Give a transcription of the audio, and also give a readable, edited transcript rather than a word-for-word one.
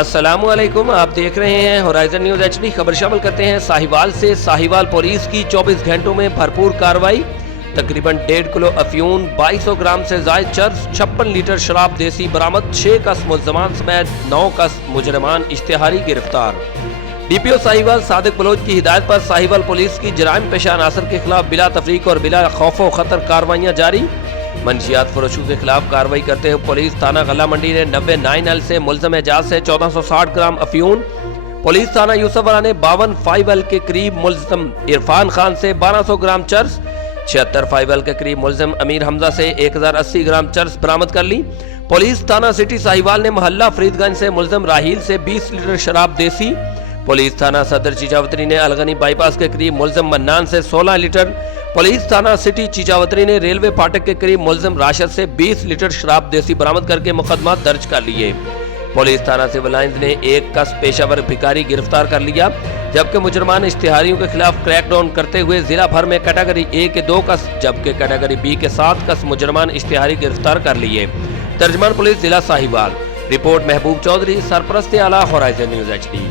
السلام علیکم، آپ دیکھ رہے ہیں ہورائزن نیوز ایچ ڈی۔ خبر شامل کرتے ہیں ساہیوال سے۔ ساہیوال پولیس کی 24 گھنٹوں میں بھرپور کاروائی، تقریباً 1.5 کلو افیون، 2200 گرام سے زائد چرس، 56 لیٹر شراب دیسی برآمد، 6 کس ملزمان سمیت 9 کس مجرمان اشتہاری گرفتار۔ ڈی پی او ساہیوال صادق بلوچ کی ہدایت پر ساہیوال پولیس کی جرائم پیشہ عناصر کے خلاف بلا تفریق اور بلا خوف و خطر کاروائیاں جاری۔ منشیات فروشوں کے خلاف کارروائی کرتے ہوئے پولیس تھانہ غلہ منڈی نے 99L سے ملزم اعجاز سے 1460 گرام افیون، پولیس تھانہ یوسف والا نے 52 کے قریب ملزم عرفان خان سے 1200 گرام چرس، 76 کے قریب ملزم امیر حمزہ سے 1080 گرام چرس برآمد کر لی۔ پولیس تھانہ سٹی ساہیوال نے محلہ فرید گنج سے ملزم راہیل سے 20 لیٹر شراب دیسی، پولیس تھانہ صدر چیچاوتری نے الغنی بائی پاس کے قریب ملزم منان سے 16 لیٹر، پولیس تھانہ سٹی چیچاوتری نے ریلوے پھاٹک کے قریب ملزم راشد سے 20 لیٹر شراب دیسی برآمد کر کے مقدمات درج کر لیے۔ پولیس تھانہ سول لائنز نے 1 کس پیشہ ور بھکاری گرفتار کر لیا، جبکہ مجرمان اشتہاریوں کے خلاف کریک ڈاؤن کرتے ہوئے ضلع بھر میں کیٹیگری A کے 2 کس جبکہ کیٹیگری B کے 7 کس مجرمان اشتہاری گرفتار کر لیے۔ ترجمان پولیس ضلع ساہیوال۔ رپورٹ محبوب چودھری، سرپرست اعلیٰ ہورائزن نیوز ایچ ڈی۔